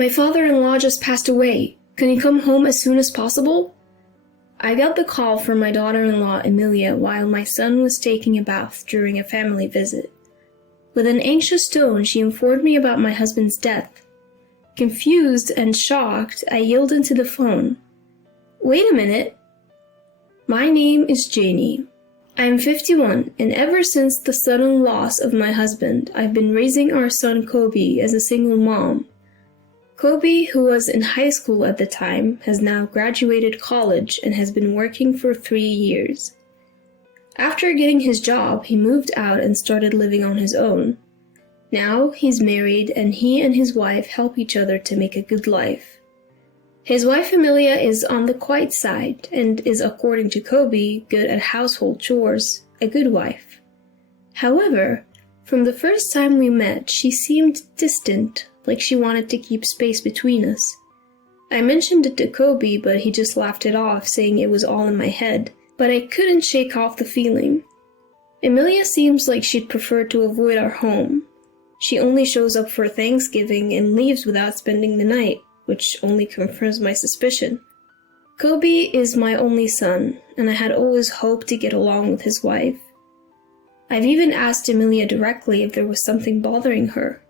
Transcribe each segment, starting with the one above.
My father-in-law just passed away. Can you come home as soon as possible? I got the call from my daughter-in-law Emilia while my son was taking a bath during a family visit. With an anxious tone, she informed me about my husband's death. Confused and shocked, I yelled into the phone. Wait a minute. My name is Janie. I am 51, and ever since the sudden loss of my husband, I've been raising our son Kobe as a single mom. Kobe, who was in high school at the time, has now graduated college and has been working for 3 years. After getting his job, he moved out and started living on his own. Now he's married and he and his wife help each other to make a good life. His wife Emilia is on the quiet side and is, according to Kobe, good at household chores, a good wife. However, from the first time we met, she seemed distant, like she wanted to keep space between us. I mentioned it to Kobe, but he just laughed it off, saying it was all in my head, but I couldn't shake off the feeling. Emilia seems like she'd prefer to avoid our home. She only shows up for Thanksgiving and leaves without spending the night, which only confirms my suspicion. Kobe is my only son, and I had always hoped to get along with his wife. I've even asked Emilia directly if there was something bothering her.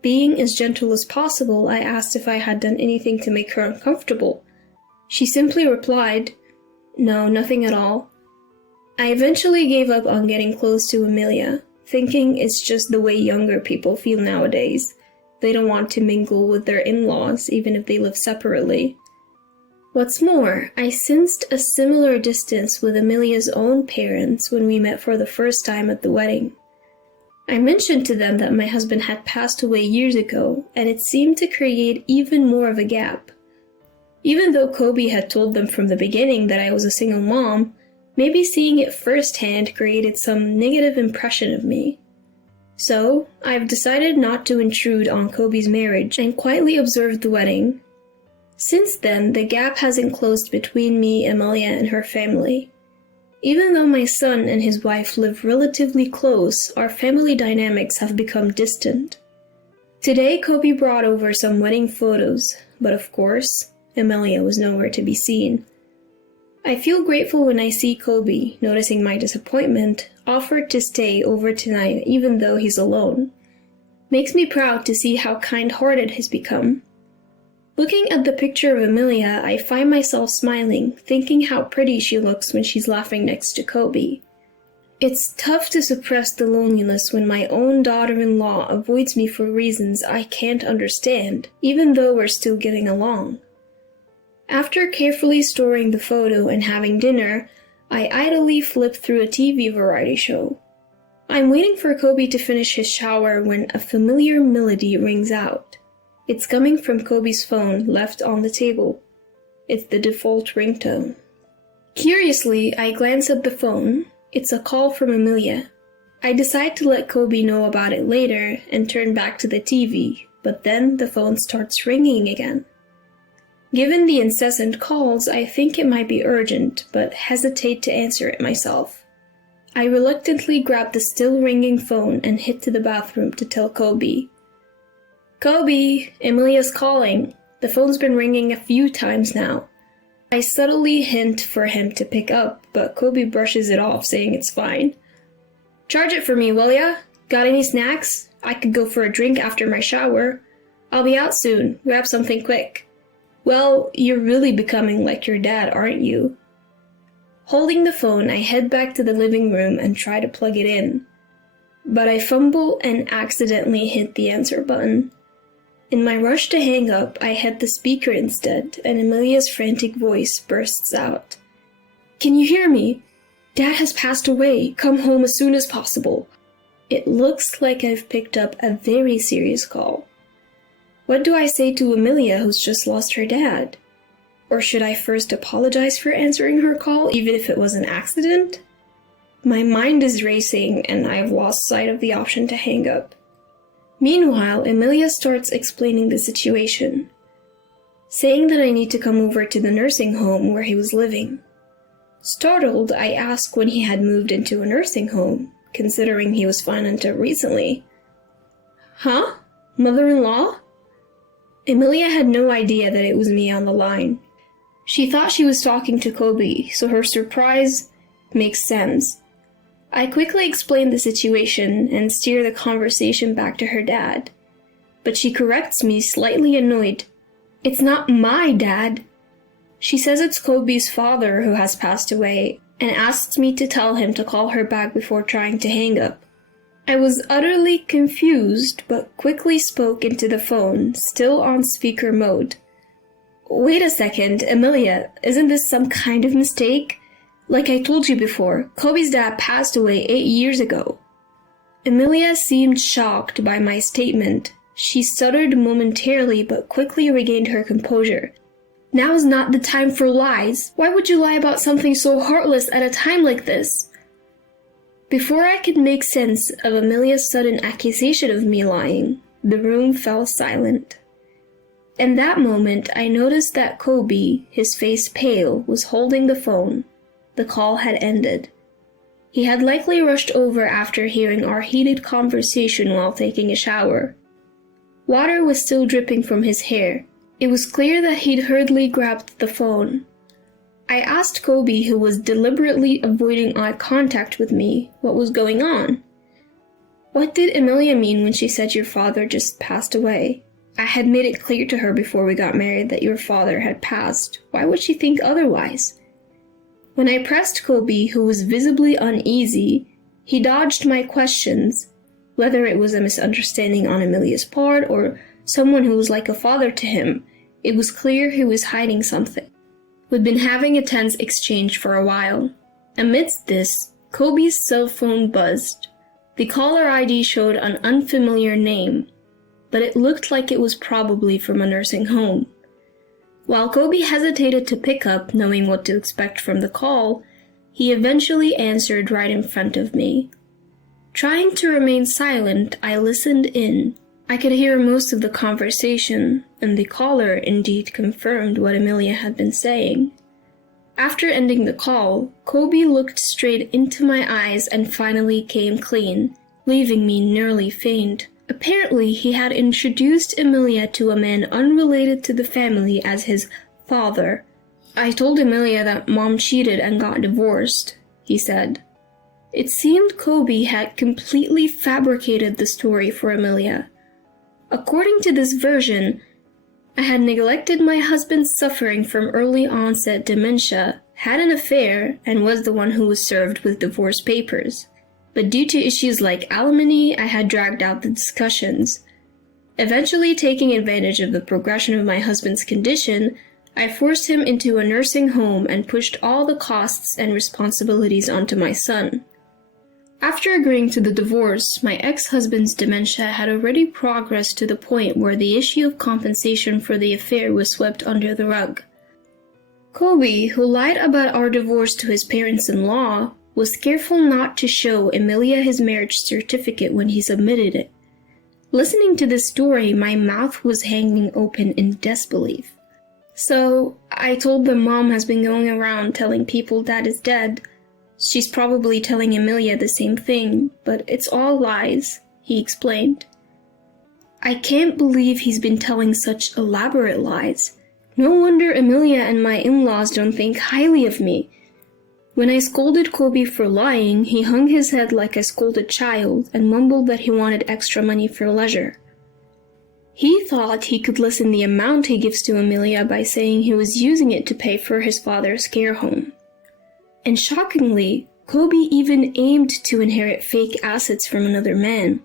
Being as gentle as possible, I asked if I had done anything to make her uncomfortable. She simply replied, "No, nothing at all." I eventually gave up on getting close to Emilia, thinking it's just the way younger people feel nowadays. They don't want to mingle with their in-laws, even if they live separately. What's more, I sensed a similar distance with Emilia's own parents when we met for the first time at the wedding. I mentioned to them that my husband had passed away years ago, and it seemed to create even more of a gap. Even though Kobe had told them from the beginning that I was a single mom, maybe seeing it firsthand created some negative impression of me. So, I've decided not to intrude on Kobe's marriage and quietly observed the wedding. Since then, the gap hasn't closed between me, Emilia, and her family. Even though my son and his wife live relatively close, our family dynamics have become distant. Today, Kobe brought over some wedding photos, but of course, Emilia was nowhere to be seen. I feel grateful when I see Kobe, noticing my disappointment, offered to stay over tonight even though he's alone. Makes me proud to see how kind-hearted he's become. Looking at the picture of Emilia, I find myself smiling, thinking how pretty she looks when she's laughing next to Kobe. It's tough to suppress the loneliness when my own daughter-in-law avoids me for reasons I can't understand, even though we're still getting along. After carefully storing the photo and having dinner, I idly flip through a TV variety show. I'm waiting for Kobe to finish his shower when a familiar melody rings out. It's coming from Kobe's phone left on the table. It's the default ringtone. Curiously, I glance at the phone. It's a call from Emilia. I decide to let Kobe know about it later and turn back to the TV, but then the phone starts ringing again. Given the incessant calls, I think it might be urgent, but hesitate to answer it myself. I reluctantly grab the still ringing phone and head to the bathroom to tell Kobe. "Kobe, Emilia's calling. The phone's been ringing a few times now." I subtly hint for him to pick up, but Kobe brushes it off, saying it's fine. "Charge it for me, will ya? Got any snacks? I could go for a drink after my shower. I'll be out soon. Grab something quick." "Well, you're really becoming like your dad, aren't you?" Holding the phone, I head back to the living room and try to plug it in. But I fumble and accidentally hit the answer button. In my rush to hang up, I hit the speaker instead, and Emilia's frantic voice bursts out. "Can you hear me? Dad has passed away. Come home as soon as possible." It looks like I've picked up a very serious call. What do I say to Emilia, who's just lost her dad? Or should I first apologize for answering her call, even if it was an accident? My mind is racing, and I've lost sight of the option to hang up. Meanwhile, Emilia starts explaining the situation, saying that I need to come over to the nursing home where he was living. Startled, I ask when he had moved into a nursing home, considering he was fine until recently. "Huh? Mother-in-law?" Emilia had no idea that it was me on the line. She thought she was talking to Kobe, so her surprise makes sense. I quickly explain the situation and steer the conversation back to her dad. But she corrects me, slightly annoyed. "It's not my dad." She says it's Kobe's father who has passed away and asks me to tell him to call her back before trying to hang up. I was utterly confused, but quickly spoke into the phone, still on speaker mode. "Wait a second, Emilia, isn't this some kind of mistake? Like I told you before, Kobe's dad passed away 8 years ago." Emilia seemed shocked by my statement. She stuttered momentarily but quickly regained her composure. "Now is not the time for lies. Why would you lie about something so heartless at a time like this?" Before I could make sense of Emilia's sudden accusation of me lying, the room fell silent. In that moment, I noticed that Kobe, his face pale, was holding the phone. The call had ended. He had likely rushed over after hearing our heated conversation while taking a shower. Water was still dripping from his hair. It was clear that he'd hurriedly grabbed the phone. I asked Kobe, who was deliberately avoiding eye contact with me, what was going on. "What did Emilia mean when she said your father just passed away? I had made it clear to her before we got married that your father had passed. Why would she think otherwise?" When I pressed Kobe, who was visibly uneasy, he dodged my questions. Whether it was a misunderstanding on Emilia's part or someone who was like a father to him, it was clear he was hiding something. We'd been having a tense exchange for a while. Amidst this, Kobe's cell phone buzzed. The caller ID showed an unfamiliar name, but it looked like it was probably from a nursing home. While Kobe hesitated to pick up, knowing what to expect from the call, he eventually answered right in front of me. Trying to remain silent, I listened in. I could hear most of the conversation, and the caller indeed confirmed what Emilia had been saying. After ending the call, Kobe looked straight into my eyes and finally came clean, leaving me nearly faint. Apparently, he had introduced Emilia to a man unrelated to the family as his father. "I told Emilia that Mom cheated and got divorced," he said. It seemed Kobe had completely fabricated the story for Emilia. According to this version, I had neglected my husband's suffering from early onset dementia, had an affair, and was the one who was served with divorce papers. But due to issues like alimony, I had dragged out the discussions. Eventually, taking advantage of the progression of my husband's condition, I forced him into a nursing home and pushed all the costs and responsibilities onto my son. After agreeing to the divorce, my ex-husband's dementia had already progressed to the point where the issue of compensation for the affair was swept under the rug. Kobe, who lied about our divorce to his parents-in-law, was careful not to show Emilia his marriage certificate when he submitted it. Listening to this story, my mouth was hanging open in disbelief. "So, I told them Mom has been going around telling people Dad is dead. She's probably telling Emilia the same thing, but it's all lies," he explained. "I can't believe he's been telling such elaborate lies. No wonder Emilia and my in-laws don't think highly of me." When I scolded Kobe for lying, he hung his head like a scolded child and mumbled that he wanted extra money for leisure. He thought he could lessen the amount he gives to Emilia by saying he was using it to pay for his father's care home. And shockingly, Kobe even aimed to inherit fake assets from another man.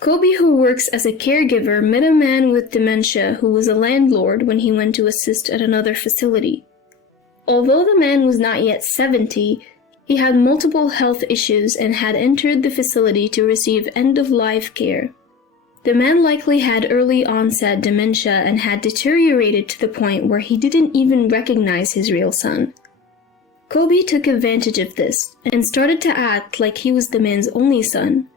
Kobe, who works as a caregiver, met a man with dementia who was a landlord when he went to assist at another facility. Although the man was not yet 70, he had multiple health issues and had entered the facility to receive end-of-life care. The man likely had early onset dementia and had deteriorated to the point where he didn't even recognize his real son. Kobe took advantage of this and started to act like he was the man's only son.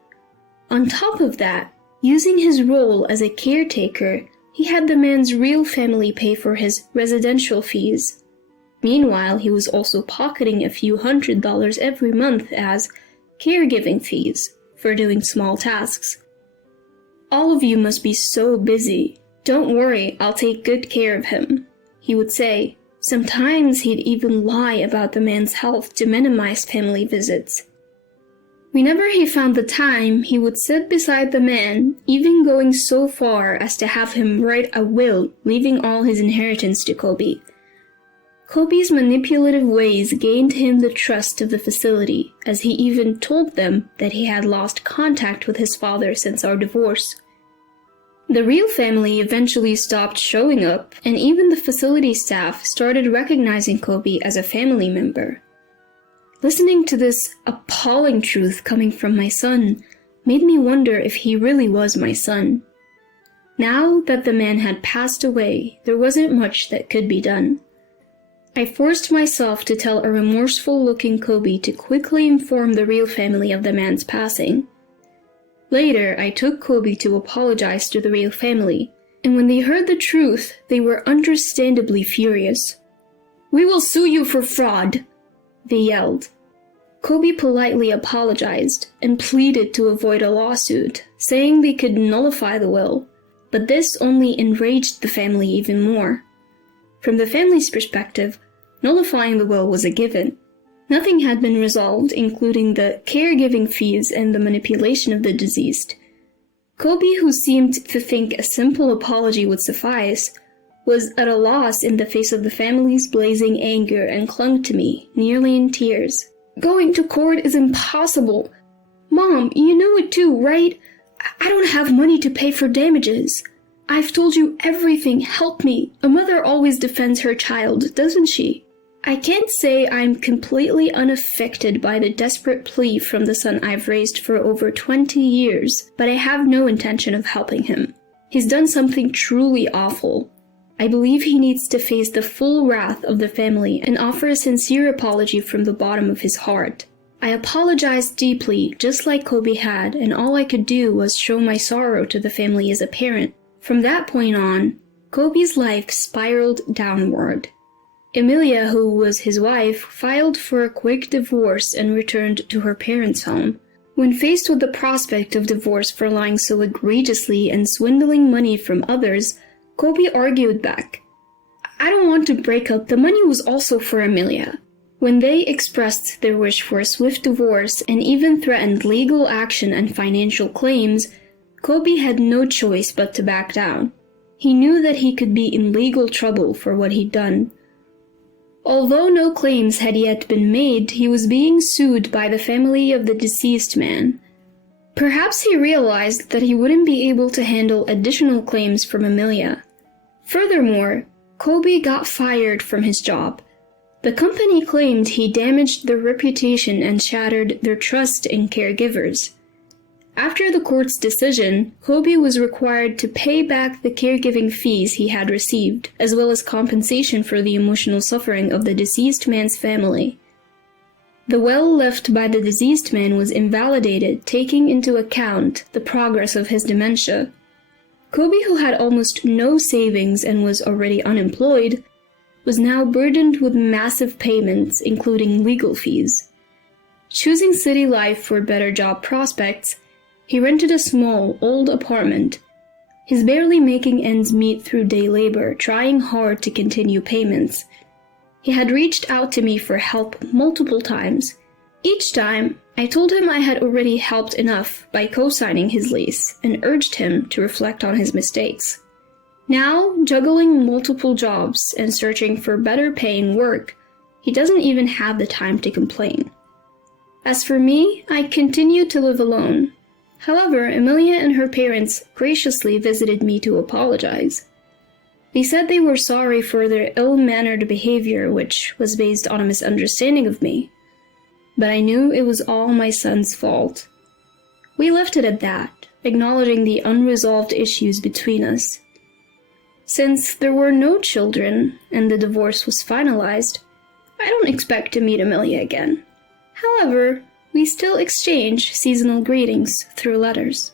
On top of that, using his role as a caretaker, he had the man's real family pay for his residential fees. Meanwhile, he was also pocketing a few $100s every month as caregiving fees for doing small tasks. "All of you must be so busy," "Don't worry, I'll take good care of him," he would say. Sometimes he'd even lie about the man's health to minimize family visits. Whenever he found the time, he would sit beside the man, even going so far as to have him write a will, leaving all his inheritance to Kobe. Kobe's manipulative ways gained him the trust of the facility, as he even told them that he had lost contact with his father since our divorce. The real family eventually stopped showing up, and even the facility staff started recognizing Kobe as a family member. Listening to this appalling truth coming from my son made me wonder if he really was my son. Now that the man had passed away, there wasn't much that could be done. I forced myself to tell a remorseful-looking Kobe to quickly inform the real family of the man's passing. Later, I took Kobe to apologize to the real family, and when they heard the truth, they were understandably furious. "We will sue you for fraud," they yelled. Kobe politely apologized and pleaded to avoid a lawsuit, saying they could nullify the will, but this only enraged the family even more. From the family's perspective, nullifying the will was a given. Nothing had been resolved, including the caregiving fees and the manipulation of the deceased. Kobe, who seemed to think a simple apology would suffice, was at a loss in the face of the family's blazing anger and clung to me, nearly in tears. "Going to court is impossible. Mom, you know it too, right? I don't have money to pay for damages. I've told you everything, help me. A mother always defends her child, doesn't she? I can't say I'm completely unaffected by the desperate plea from the son I've raised for over 20 years, but I have no intention of helping him. He's done something truly awful. I believe he needs to face the full wrath of the family and offer a sincere apology from the bottom of his heart." I apologized deeply, just like Kobe had, and all I could do was show my sorrow to the family as a parent. From that point on, Kobe's life spiraled downward. Emilia, who was his wife, filed for a quick divorce and returned to her parents' home. When faced with the prospect of divorce for lying so egregiously and swindling money from others, Kobe argued back. "I don't want to break up. The money was also for Emilia." When they expressed their wish for a swift divorce and even threatened legal action and financial claims, Kobe had no choice but to back down. He knew that he could be in legal trouble for what he'd done. Although no claims had yet been made, he was being sued by the family of the deceased man. Perhaps he realized that he wouldn't be able to handle additional claims from Emilia. Furthermore, Kobe got fired from his job. The company claimed he damaged their reputation and shattered their trust in caregivers. After the court's decision, Kobe was required to pay back the caregiving fees he had received, as well as compensation for the emotional suffering of the deceased man's family. The will left by the deceased man was invalidated, taking into account the progress of his dementia. Kobe, who had almost no savings and was already unemployed, was now burdened with massive payments, including legal fees. Choosing city life for better job prospects, he rented a small, old apartment. He's barely making ends meet through day labor, trying hard to continue payments. He had reached out to me for help multiple times. Each time, I told him I had already helped enough by co-signing his lease and urged him to reflect on his mistakes. Now, juggling multiple jobs and searching for better paying work, he doesn't even have the time to complain. As for me, I continue to live alone. However, Emilia and her parents graciously visited me to apologize. They said they were sorry for their ill-mannered behavior, which was based on a misunderstanding of me. But I knew it was all my son's fault. We left it at that, acknowledging the unresolved issues between us. Since there were no children and the divorce was finalized, I don't expect to meet Emilia again. However, we still exchange seasonal greetings through letters.